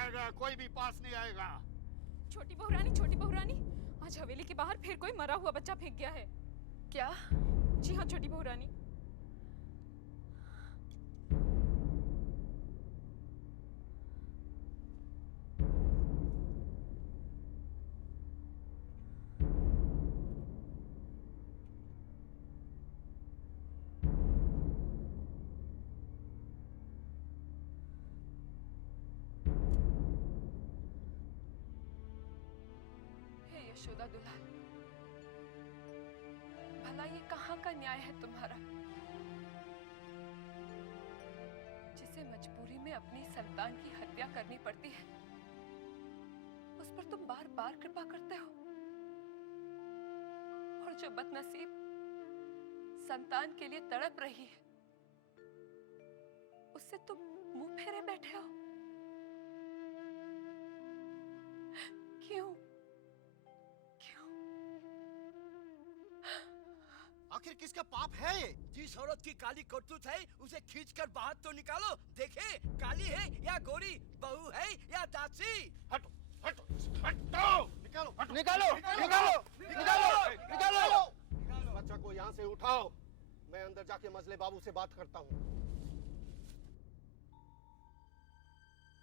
जाएगा, कोई भी पास नहीं आएगा। छोटी बहू रानी, आज हवेली के बाहर फिर कोई मरा हुआ बच्चा फेंक गया है। क्या? जी हाँ छोटी बहू रानी। यशोदा दुलाल, भला ये कहाँ का न्याय है तुम्हारा, जिसे मजबूरी में अपनी संतान की हत्या करनी पड़ती है, उस पर तुम बार बार कृपा करते हो, और जो बदनसीब संतान के लिए तड़प रही है, उससे तुम मुंह फेरे बैठे हो। क्यों? आखिर किसका पाप है ये? जिस औरत की काली करतूत है उसे खींचकर बाहर तो निकालो, देखे काली है या गोरी, बहू है या दासी। हटो हटो हटो, निकालो हटो। निकालो निकालो निकालो निकालो। इस बच्चा को यहाँ से उठाओ, मैं अंदर जाके मजले बाबू से बात करता हूँ।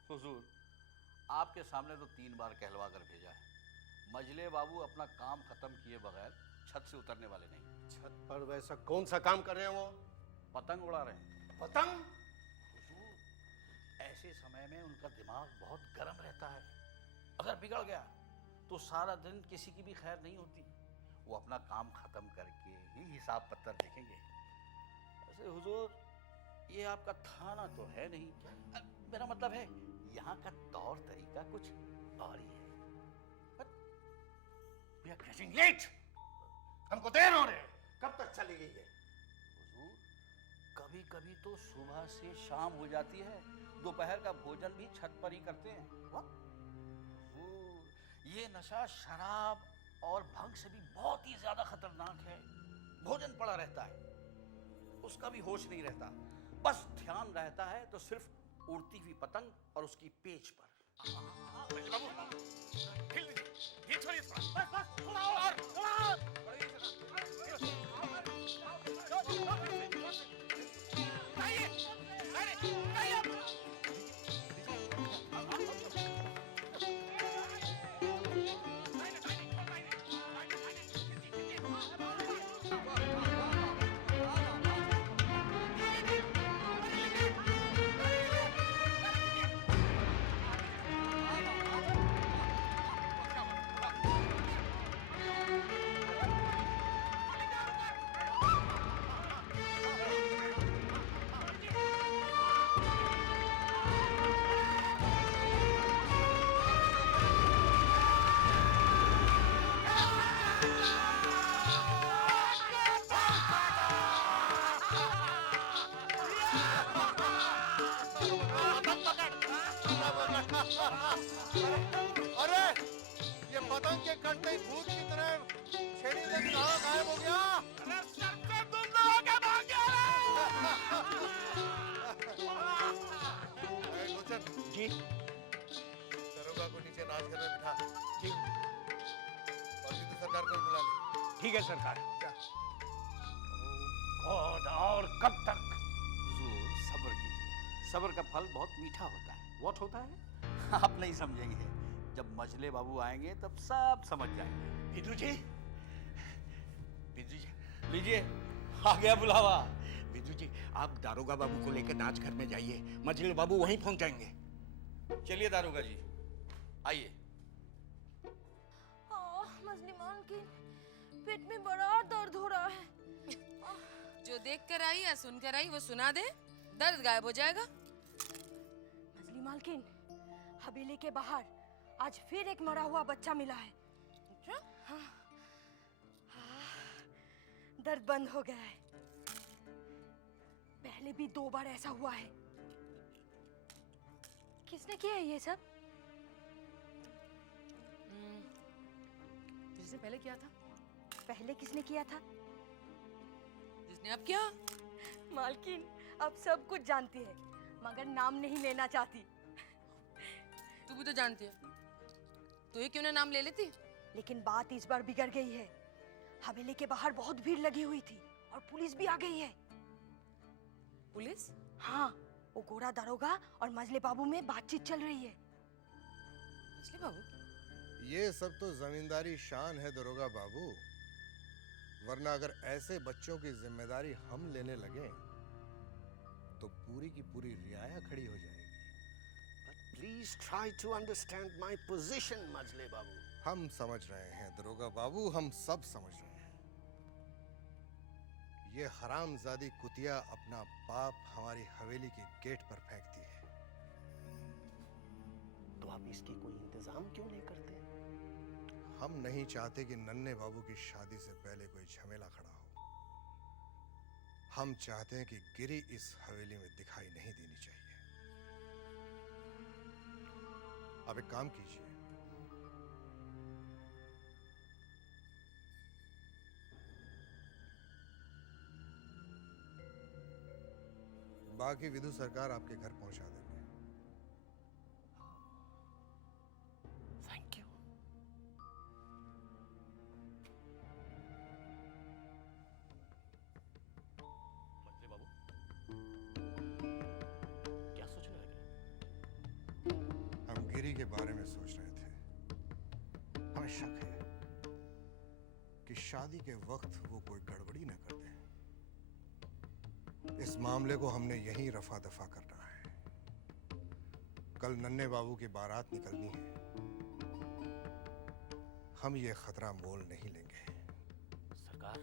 हुजूर, आपके सामने तो 3 बार कहलवा कर भेजा है। मजले बाबू अपना काम खत्म किए बगैर छत से उतरने वाले नहीं। छत पर वैसा कौन सा काम कर रहे हैं वो? पतंग उड़ा रहे हैं। पतंग? हुजूर, ऐसे समय में उनका दिमाग बहुत गर्म रहता है। अगर बिगड़ गया तो सारा दिन किसी की भी खैर नहीं होती। वो अपना काम खत्म करके ही हिसाब पत्तर देखेंगे। वैसे हुजूर, ये आपका थाना तो है नहीं, मेरा मतलब है यहाँ का तौर तरीका कुछ और ही है। We are getting late. हमको देर हो रही है। कब तक चली गई है? हुजूर, कभी कभी तो सुबह से शाम हो जाती है, दोपहर का भोजन भी छत पर ही करते हैं। हुजूर, ये नशा शराब और भंग से भी बहुत ही ज्यादा खतरनाक है। भोजन पड़ा रहता है, उसका भी होश नहीं रहता, बस ध्यान रहता है तो सिर्फ उड़ती हुई पतंग और उसकी पेच पर। ये छोड़िए, बस बस थोड़ा और। अरे ये पतंग के कटते ही भूत की तरह छेड़ी से कहाँ गायब हो गया? अरे सर पे तुम लोगों के भाग गया। लोचन जी दरोगा को नीचे राजघर में बिठा। जी और भी तो सरकार को बुला ले। ठीक है सरकार। क्या? और कब तक? हुजूर, सब्र कीजिए, सब्र का फल बहुत मीठा होता है। व्हाट होता है आप नहीं समझेंगे, जब मजले बाबू आएंगे तब सब समझ जाएंगे। विदु जी, विदु जी, लीजिए, आ गया बुलावा। विदु जी, आप दारोगा बाबू को लेकर नाच घर में जाइए, मजले बाबू वहीं पहुंच जाएंगे। चलिए दारोगा जी, आइए। मजली मालकिन, पेट में बड़ा दर्द हो रहा है। जो देख कर आई या सुन कर आई वो सुना दे, दर्द गायब हो जाएगा। मजली मालकिन, हवेली के बाहर आज फिर एक मरा हुआ बच्चा मिला है। अच्छा? हाँ, दर्द बंद हो गया है। पहले भी 2 बार ऐसा हुआ है। किसने किया है ये सब? जिसने पहले किया था। पहले किसने किया था? जिसने अब किया। मालकिन अब सब कुछ जानती है, मगर नाम नहीं लेना चाहती। तू भी तो जानती है, तू ही क्यों ना नाम ले लेती। लेकिन बात इस बार बिगड़ गई है। हवेली के बाहर बहुत भीड़ लगी हुई थी और पुलिस भी आ गई है। पुलिस? हाँ, वो गोरा दरोगा और मजले बाबू में बातचीत चल रही है। मछली बाबू? ये सब तो जमींदारी शान है दरोगा बाबू, वरना अगर ऐसे बच्चों की जिम्मेदारी हम लेने लगे तो पूरी की पूरी रियाया खड़ी हो जाएगी। Please try to understand my position, मजले बाबू। हम समझ रहे हैं दरोगा बाबू, हम सब समझ रहे हैं। ये हरामजादी कुतिया अपना पाप हमारी हवेली के गेट पर फेंकती है। तो आप इसकी कोई इंतजाम क्यों नहीं करते? हम नहीं चाहते कि नन्हे बाबू की शादी से पहले कोई झमेला खड़ा हो। हम चाहते हैं कि गिरी इस हवेली में दिखाई नहीं देनी चाहिए। आप एक काम कीजिए, बाकी विधु सरकार आपके घर पहुंचा देंगे। Thank you. मछली बाबू, क्या सोचने लगे? हम गिरी के बारे में सोच रहे थे। हमें शक है कि शादी के वक्त वो कोई गड़बड़ी न कर दे। इस मामले को हमने यहीं रफा दफा करना है। कल नन्हे बाबू की बारात निकलनी है। हम ये खतरा मोल नहीं लेंगे। सरकार,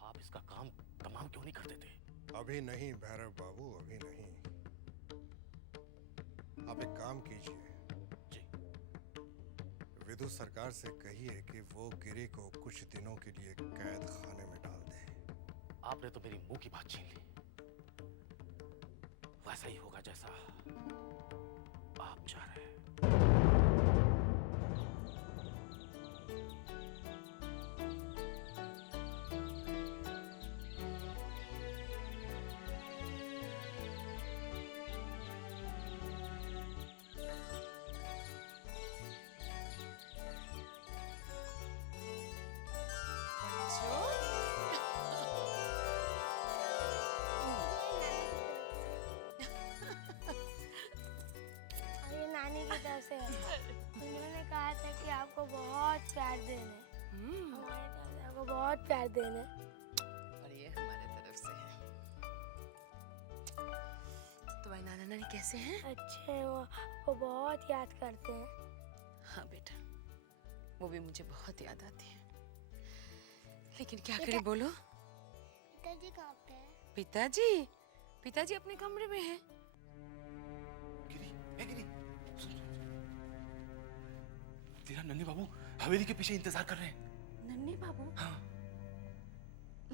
आप इसका काम तमाम क्यों नहीं कर देते? अभी नहीं भैरव बाबू, अभी नहीं। आप एक काम कीजिए, जी। विधु सरकार से कहिए कि वो गिरी को कुछ दिनों के लिए कैद खाने में डाल दे। आपने तो मेरी मुंह की बात छीन ली। वैसा ही होगा जैसा आप चाह रहे हैं। ये नानी की तरफ से है। उन्होंने कहा था कि आपको बहुत प्यार देना है। हमारी तरफ से आपको बहुत प्यार देना है। और ये हमारे तरफ से है। तो भाई नाना नानी कैसे हैं? अच्छे हैं, वो बहुत याद करते हैं। हाँ बेटा, वो भी मुझे बहुत याद आती है। लेकिन क्या करें बोलो? पिताजी कहाँ पे हैं? पिताजी? पिताजी अपने कमरे में हैं। गिरी, ए गिरी, सुन। तेरा नन्हे बाबू हवेली के पीछे इंतजार कर रहे हैं। नन्हे बाबू? हाँ।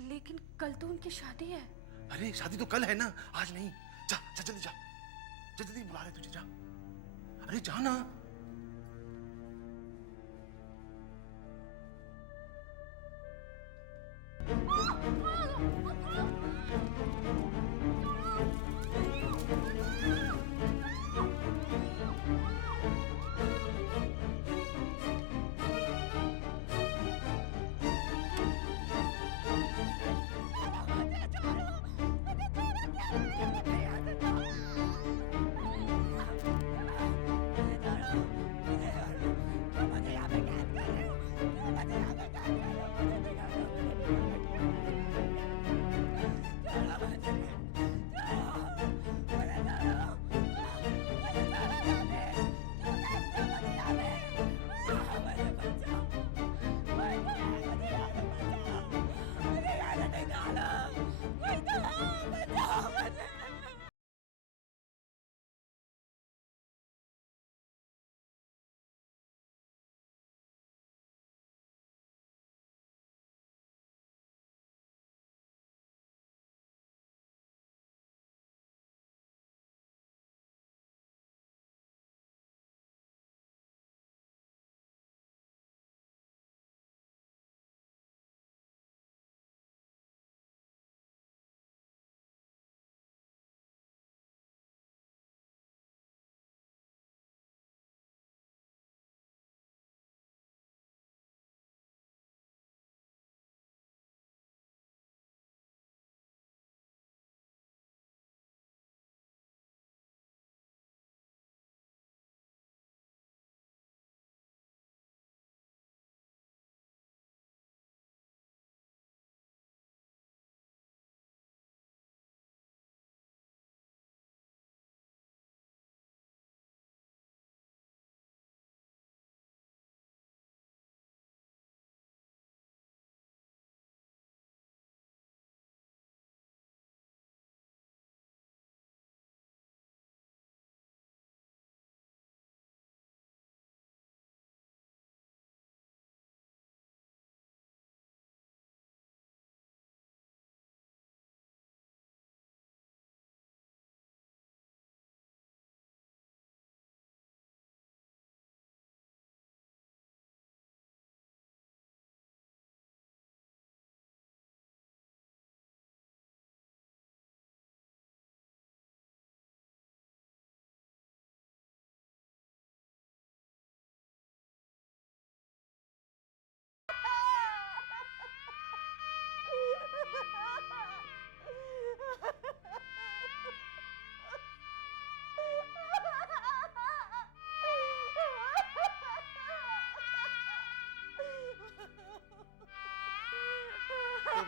लेकिन कल तो उनकी शादी है। अरे शादी तो कल है ना, आज नहीं। जा जा जल्दी जा, जल्दी बुला रहे तुझे, जा। अरे जा ना।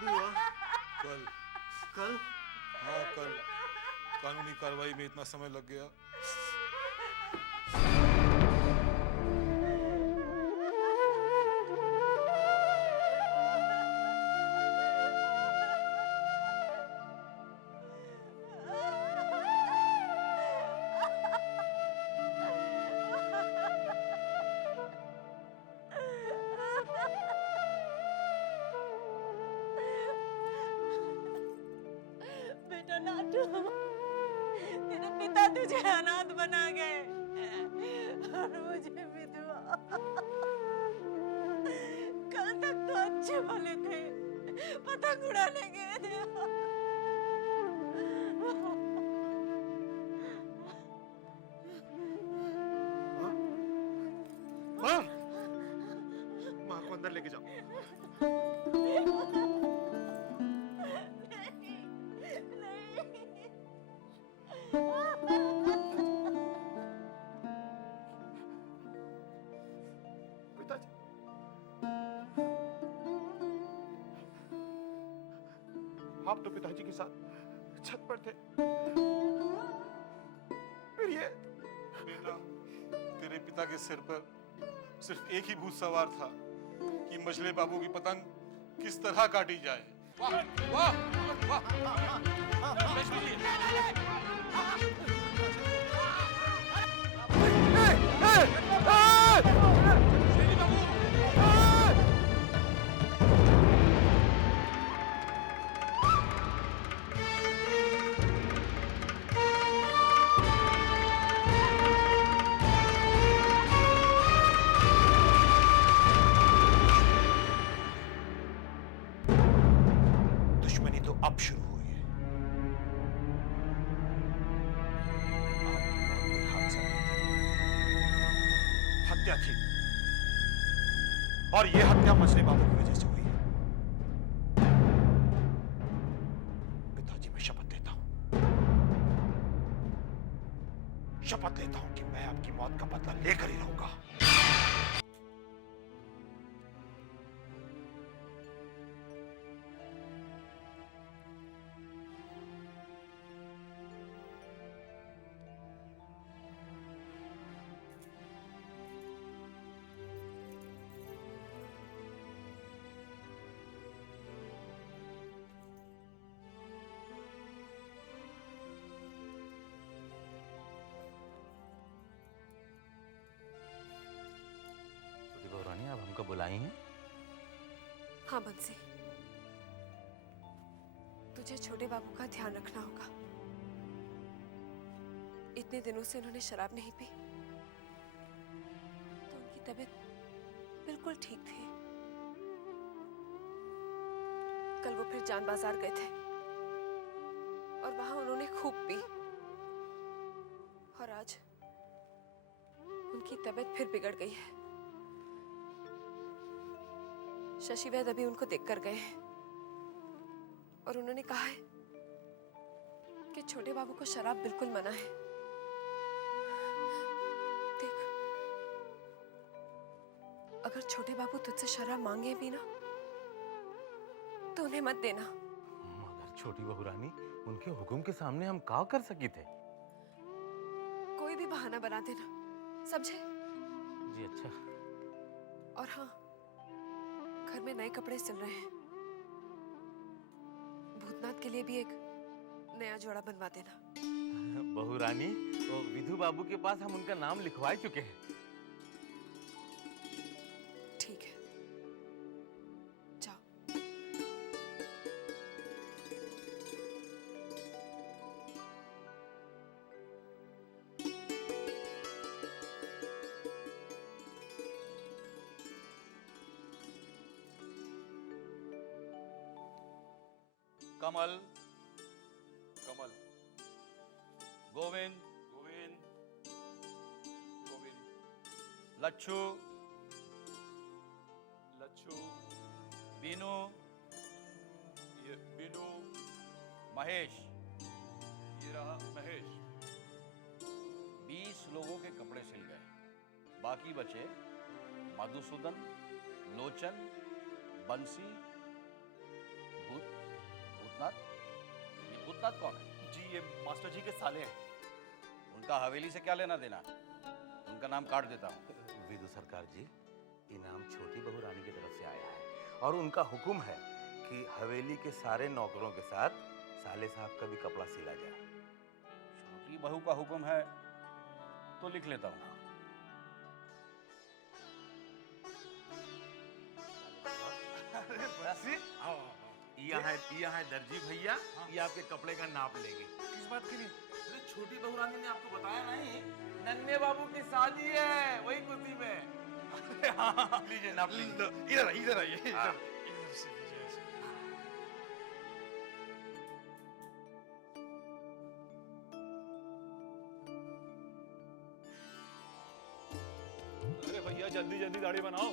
कब हुआ? कल। कल? हाँ कल। कानूनी कार्रवाई में इतना समय लग गया। बेटा नाटू, तेरे पिता तुझे अनाथ बना गए और मुझे विधवा। कल तक तो अच्छे भले थे, पतंग उड़ाने गए थे। माँ, माँ को अंदर लेके जाओ। पिताजी, आप तो पिताजी के साथ छत पर थे, फिर ये बेटा, तेरे पिता के सिर पर सिर्फ एक ही भूत सवार था कि मजले बाबू की पतंग किस तरह काटी जाए। वाह वाह वाह। दुश्मनी तो अब शुरू हुई है। आपकी मौत कोई हादसा नहीं थी, हत्या थी, और यह हत्या मछली बाबू की वजह से हुई है। पिताजी, मैं शपथ लेता हूं, शपथ लेता हूं कि मैं आपकी मौत का बदला लेकर ही रहूंगा। रानी, आप हमको बुलाई हैं? हाँ बंसी, तुझे छोटे बाबू का ध्यान रखना होगा। इतने दिनों से उन्होंने शराब नहीं पी, तो उनकी तबीयत बिल्कुल ठीक थी। कल वो फिर जान बाजार गए थे और वहां उन्होंने खूब पी, और आज उनकी तबीयत फिर बिगड़ गई है। शशि वैद्य अभी उनको देखकर गए हैं और उन्होंने कहा है कि छोटे बाबू को शराब बिल्कुल मना है। देख, अगर छोटे बाबू तुझसे शराब मांगे भी ना, तो उन्हें मत देना। मगर छोटी बहू रानी, उनके हुक्म के सामने हम क्या कर सके थे? कोई भी बहाना बना देना, समझे? जी अच्छा। और हाँ, घर में नए कपड़े सिल रहे हैं, भूतनाथ के लिए भी एक नया जोड़ा बनवा देना। बहू रानी, वो विधु बाबू के पास हम उनका नाम लिखवा चुके हैं। ठीक है, जाओ। कमल, कमल, गोविंद, गोविंद, गोविंद, लच्छू, लच्छू, बीनू, ये बीनू, महेश, ये रहा महेश। 20 लोगों के कपड़े सिल गए, बाकी बचे मधुसूदन, लोचन, बंसी, भूतनाथ? ये भूतनाथ कौन है? जी ये मास्टर जी के साले हैं। उनका हवेली से क्या लेना देना? उनका नाम काट देता हूँ। विदु सरकार जी, इनाम छोटी बहू रानी की तरफ से आया है और उनका हुक्म है कि हवेली के सारे नौकरों के साथ साले साहब का भी कपड़ा सिला जाए। छोटी बहू का हुक्म है तो लिख लेता हूँ। यहाँ है दर्जी भैया, ये आपके कपड़े का नाप लेंगे। किस बात के लिए? अरे छोटी बहू रानी ने आपको बताया नहीं, नन्हे बाबू की शादी है, वही खुशी में। हाँ, लीजिए नाप लीजिए। इधर आइए, इधर आइए, हाँ। इधर से लीजिए ऐसे। अरे भैया जल्दी जल्दी दाढ़ी बनाओ,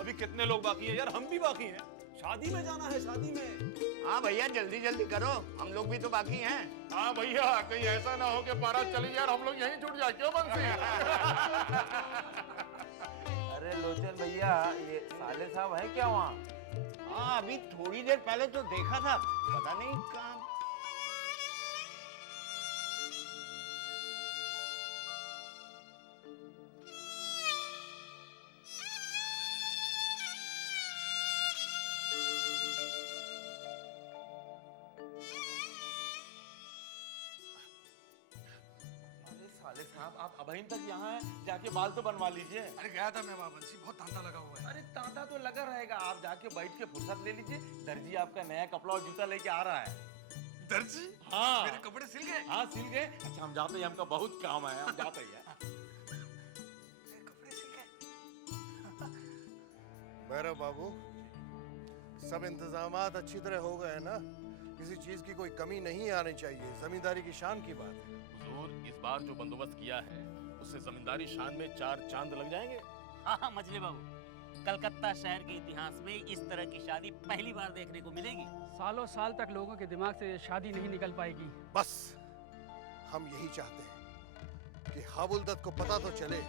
अभी कितने लोग बाकी हैं यार, हम भी बाकी हैं, शादी में जाना है, शादी में। हाँ भैया जल्दी जल्दी करो, हम लोग भी तो बाकी हैं। हाँ भैया, कहीं ऐसा ना हो कि बारात चली जाए और हम लोग यहीं छूट जाए, क्यों बंसी? अरे लोचन भैया, ये साले साहब है क्या वहाँ? हाँ अभी थोड़ी देर पहले तो देखा था, पता नहीं कहाँ। अरे साले साहब, आप अभी तक यहाँ हैं, जाके बाल तो बनवा लीजिए। अरे गया था मैं वहाँ बंसी, बहुत तांता लगा हुआ है। अरे तांता तो लगा रहेगा, आप जाके बैठ के फुर्सत ले लीजिए। दर्जी आपका नया कपड़ा और जूता लेके आ रहा है। दर्जी? हाँ मेरे कपड़े सिल गए? हाँ सिल गए। अच्छा हम जाते हैं, हमका बहुत काम है, हम जाते हैं। मेरे कपड़े सिल गए? भैरव बाबू, सब इंतजामात अच्छी तरह हो गए हैं ना? किसी चीज की कोई कमी नहीं आनी चाहिए, जमींदारी की शान की बात है। हुजूर, इस बार जो बंदोबस्त किया है उससे जमींदारी शान में 4 चांद लग जाएंगे। हाँ मछली बाबू, कलकत्ता शहर के इतिहास में इस तरह की शादी पहली बार देखने को मिलेगी। सालों साल तक लोगों के दिमाग से ये शादी नहीं निकल पाएगी। बस हम यही चाहते हैं कि हाबुलदत को पता तो चले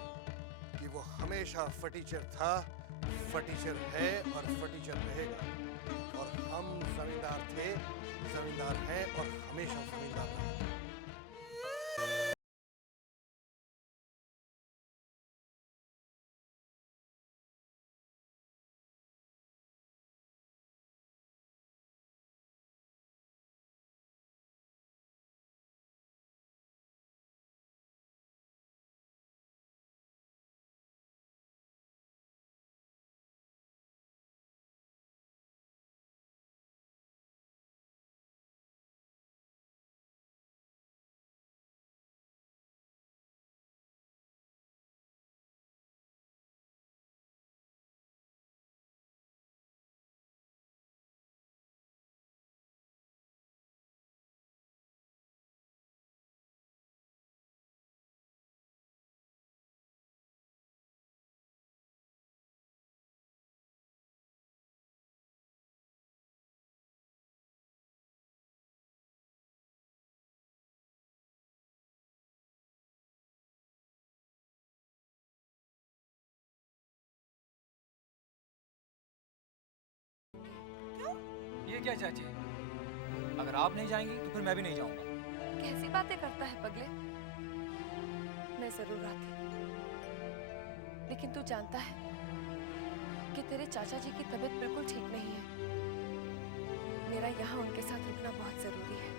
कि वो हमेशा फटीचर था, फटीचर है और फटीचर रहेगा। और हम जमींदार थे, जमींदार हैं और हमेशा जमींदार रहेंगे। ये क्या चाची, अगर आप नहीं जाएंगी तो फिर मैं भी नहीं जाऊंगा। कैसी बातें करता है पगले? मैं जरूर आती, लेकिन तू जानता है कि तेरे चाचा जी की तबीयत बिल्कुल ठीक नहीं है। मेरा यहाँ उनके साथ रुकना बहुत जरूरी है।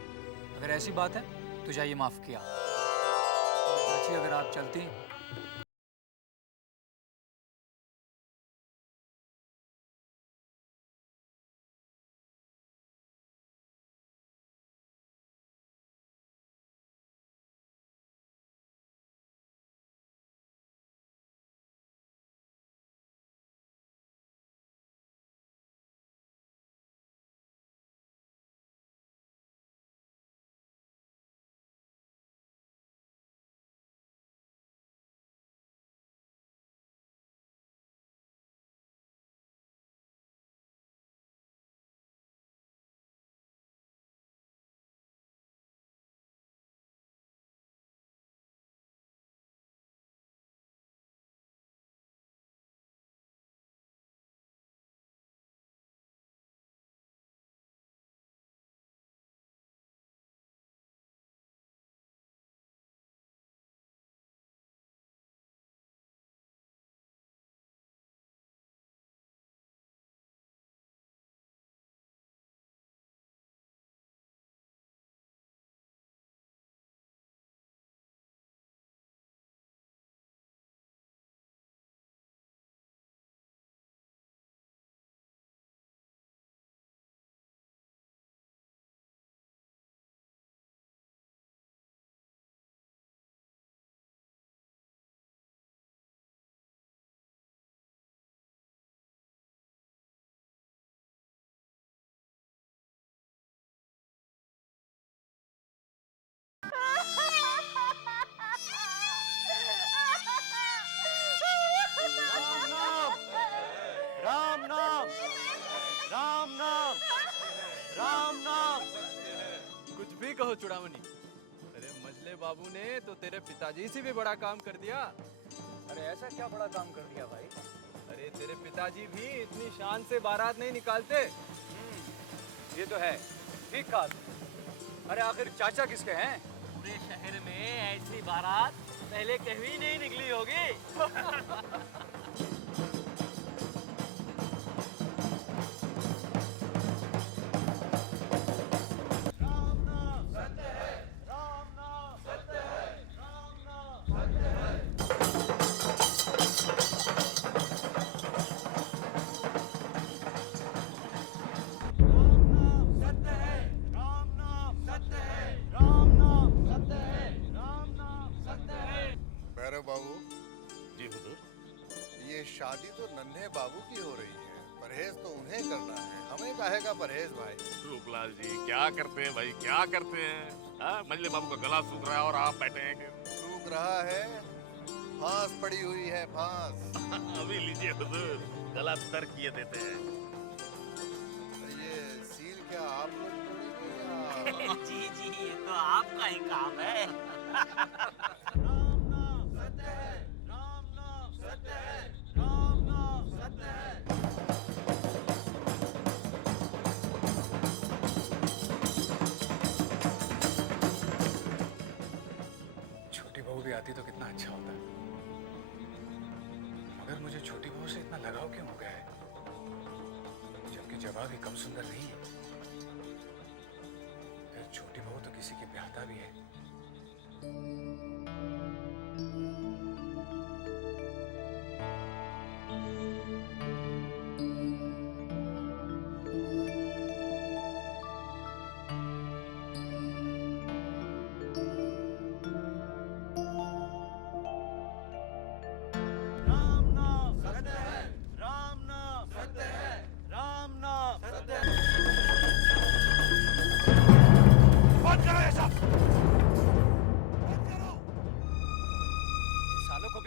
अगर ऐसी बात है तो जाइए, माफ किया। चाची अगर आप चलती कहो चुड़ामणि। अरे मजले बाबू ने तो तेरे पिताजी से भी बड़ा काम कर दिया। अरे ऐसा क्या बड़ा काम कर दिया भाई? अरे तेरे पिताजी भी इतनी शान से बारात नहीं निकालते। ये तो है, ठीक कहा। अरे आखिर चाचा किसके हैं? पूरे शहर में ऐसी बारात पहले कभी नहीं निकली होगी। भैरव बाबू जी हुजूर। ये शादी तो नन्हे बाबू की हो रही है, परहेज तो उन्हें करना है, हमें काहे का परहेज भाई? रूपलाल जी क्या करते हैं भाई, क्या करते हैं? हाँ, मजले बाबू का गला सूख रहा है और आप बैठे हैं। सूख रहा है, फांस पड़ी हुई है, फांस। अभी लीजिए हुजूर, गला तर किए देते हैं। ये सील क्या आप लोग तोड़ेंगे या? जी जी, ये तो आपका ही काम है। छोटी बहू भी आती तो कितना अच्छा होता। मगर मुझे छोटी बहू से इतना लगाव क्यों हो गया है, जबकि जवाब ही कम सुंदर नहीं है। फिर छोटी बहू तो किसी की ब्याहता भी है।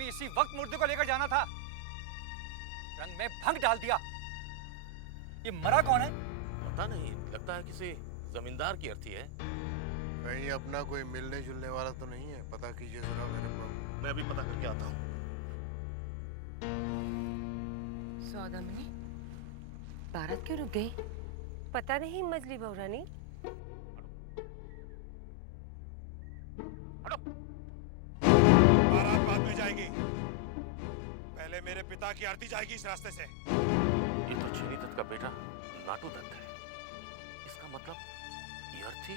इसी वक्त मुर्दे को लेकर जाना था, रंग में भंग डाल दिया। ये मरा कौन है? पता नहीं, लगता है किसी जमींदार की अर्थी है। कहीं अपना कोई मिलने जुलने वाला तो नहीं है? पता कीजिए जरा मेरे बाबू। मैं अभी पता करके आता हूँ। सौदामिनी, बारात क्यों रुक गई? पता नहीं मजली बहू रानी। बारात बाद में जाएगी, पहले मेरे पिता की आरती जाएगी इस रास्ते से। ये तो छेनी दत्त का बेटा नाटू दत्त है। इसका मतलब ये अर्थी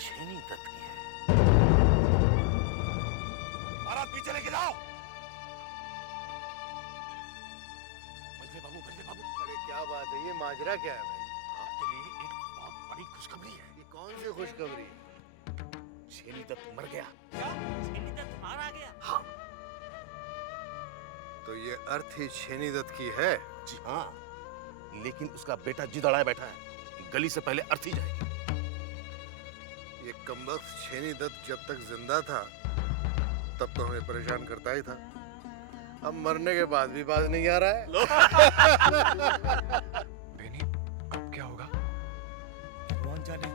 छेनी दत्त की है। बारात पीछे लेके जाओ। मजले बाबू। अरे क्या बात है, ये माजरा क्या है भाई? आपके लिए एक बहुत बड़ी खुशखबरी है। ये कौन सी खुशखबरी है? छेनी दत्त मर गया। छेनी दत्त मारा गया? हाँ। तो ये अर्थी छेनी दत्त की है? जी हाँ, लेकिन उसका बेटा जिद अड़ाए बैठा है, गली से पहले अर्थी जाएगी। ये कमबख्त छेनी दत्त जब तक जिंदा था तब तो हमें परेशान करता ही था, अब मरने के बाद भी बात नहीं आ रहा है। बेनी, अब क्या होगा? भगवान जाने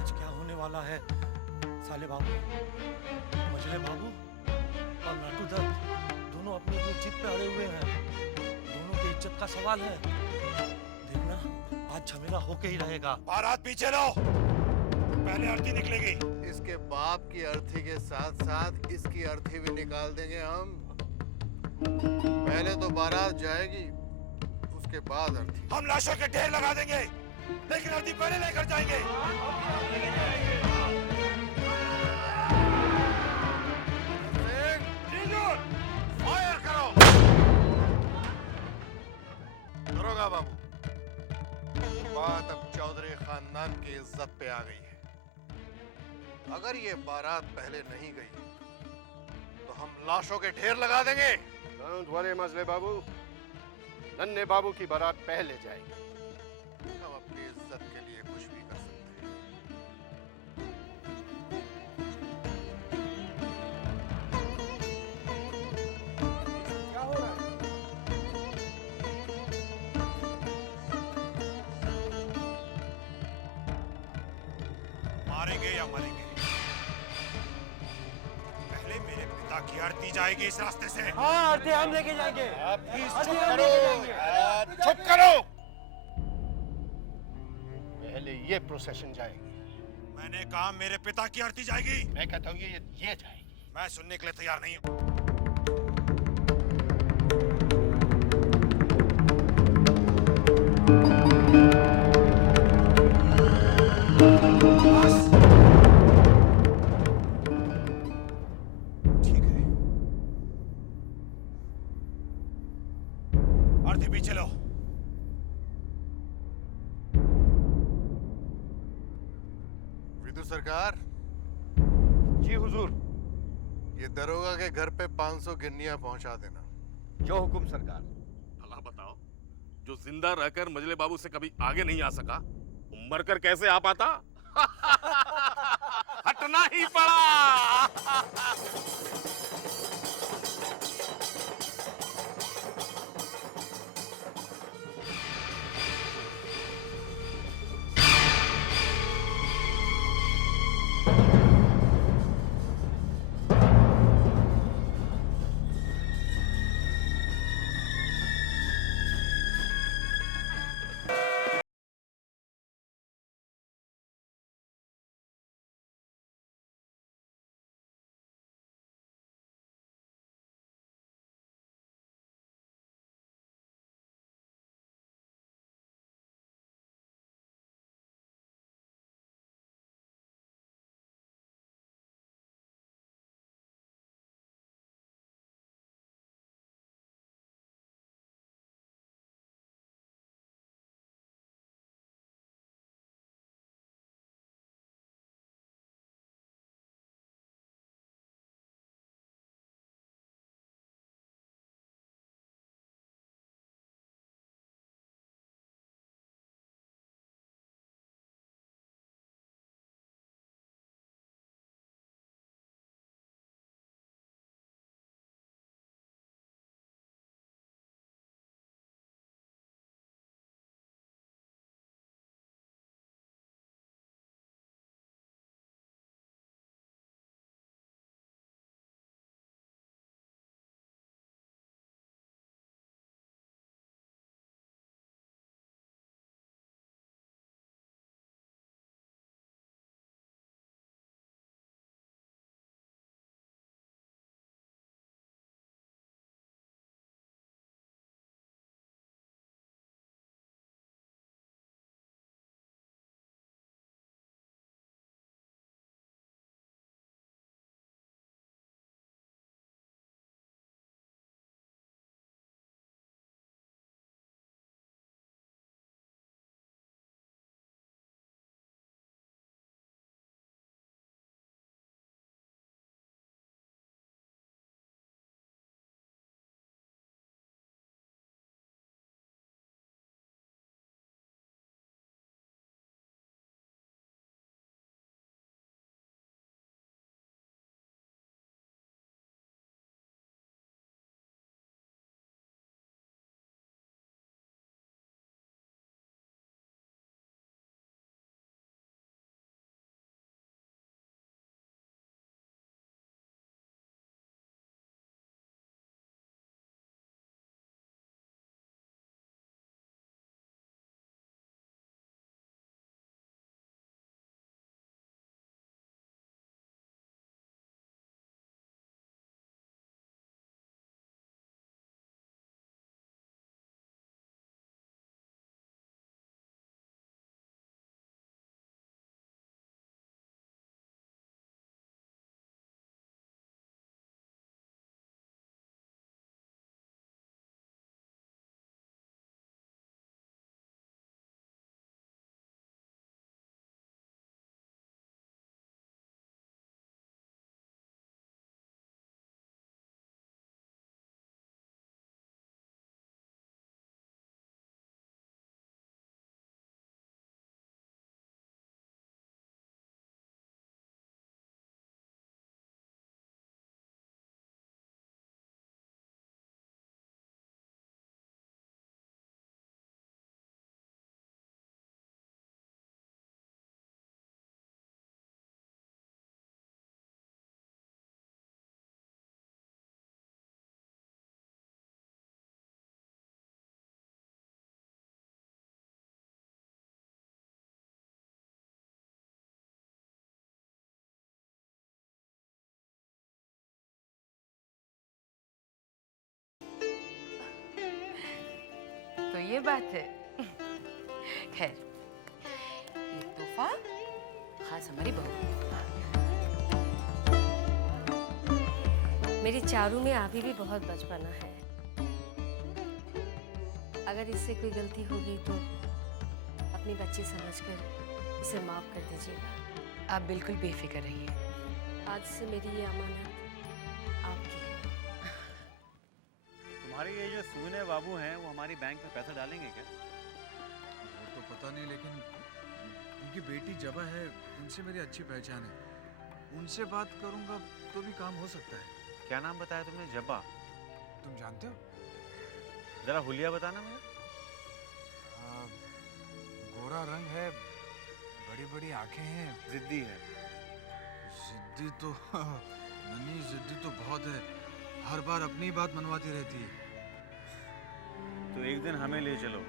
आज क्या होने वाला है। साले बाबू, मजले बाबू और नाटू दत्त दोनों अपनी अपनी जिद पे अड़े हुए हैं। दोनों की इज्जत का सवाल है। देखना आज झमेला होके ही रहेगा। बारात पीछे लो, पहले अर्थी निकलेगी। इसके बाप की अर्थी के साथ साथ इसकी अर्थी भी निकाल देंगे हम। पहले तो बारात जाएगी, उसके बाद अर्थी। हम लाशों के ढेर लगा देंगे, लेकिन अर्थी पहले लेकर जाएंगे। फायर करो। दरोगा बाबू, बात अब चौधरी खानदान की इज्जत पे आ गई है। अगर ये बारात पहले नहीं गई तो हम लाशों के ढेर लगा देंगे। डोंट वरी मजले बाबू, नन्हे बाबू की बारात पहले जाएगी। हम अपनी इज्जत के लिए कुछ भी कर सकते हैं। क्या हो रहा है? मारेंगे या मरेंगे। पहले मेरे पिता की आरती जाएगी इस रास्ते से। हाँ आरती हम लेके जाएंगे। चुप करो यार, चुप करो। पहले ये प्रोसेशन जाएगी। मैंने कहा मेरे पिता की आरती जाएगी। मैं कहता हूँ ये जाएगी। मैं सुनने के लिए तैयार नहीं हूँ। ठीक है, आरती पीछे लो। विदु सरकार। जी हुजूर। ये दरोगा के घर पे 500 गिन्नियां पहुंचा देना। जो हुकुम सरकार। भला बताओ, जो जिंदा रहकर मजले बाबू से कभी आगे नहीं आ सका, वो मरकर कैसे आ पाता? हटना ही पड़ा। ये बात है। खैर, ये तोहफा खास हमारी बहू। मेरी चारू में अभी भी बहुत बचपना है। अगर इससे कोई गलती हो गई तो अपनी बच्ची समझकर इसे माफ कर दीजिएगा। आप बिल्कुल बेफिक्र रहिए। आज से मेरी ये अमानत आपकी है। तुम्हारे ये जो सूने बाबू हैं वो हमारी बैंक में पैसा डालेंगे क्या? वो तो पता नहीं, लेकिन उनकी बेटी जबा है, उनसे मेरी अच्छी पहचान है। उनसे बात करूंगा तो भी काम हो सकता है। क्या नाम बताया तुमने? जब्बा? तुम जानते हो? जरा हुलिया बताना मुझे। गोरा रंग है, बड़ी बड़ी आंखें हैं, जिद्दी है। जिद्दी तो नन्ही जिद्दी तो बहुत है, हर बार अपनी ही बात मनवाती रहती है। तो एक दिन हमें ले चलो।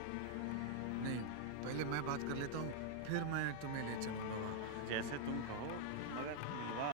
नहीं, पहले मैं बात कर लेता हूँ, फिर मैं तुम्हें ले चलूंगा वहाँ। जैसे तुम कहो, मगर मिलवा।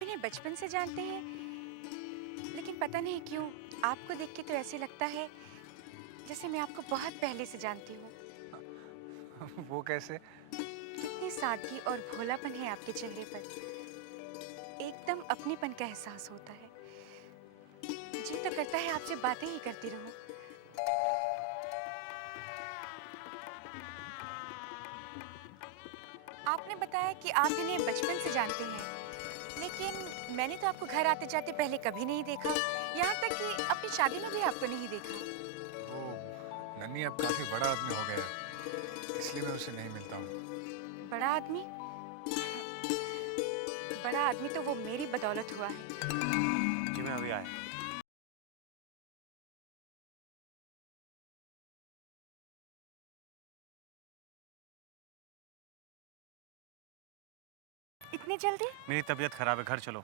इन्हें बचपन से जानते हैं, लेकिन पता नहीं क्यों आपको देख के तो ऐसे लगता है जैसे मैं आपको बहुत पहले से जानती हूँ। वो कैसे? कितनी सादगी और भोलापन है आपके चेहरे पर, एकदम अपनेपन का एहसास होता है। जी तो करता है आपसे बातें ही करती रहूं। आपने बताया कि आप इन्हें बचपन से जानते हैं, लेकिन मैंने तो आपको घर आते जाते पहले कभी नहीं देखा, यहाँ तक कि अपनी शादी में भी आपको नहीं देखा। नन्ही अब काफी बड़ा आदमी हो गया है, इसलिए मैं उससे नहीं मिलता हूँ। बड़ा आदमी? बड़ा आदमी तो वो मेरी बदौलत हुआ है। जी मैं अभी आया। इतनी जल्दी? मेरी तबीयत खराब है, घर चलो।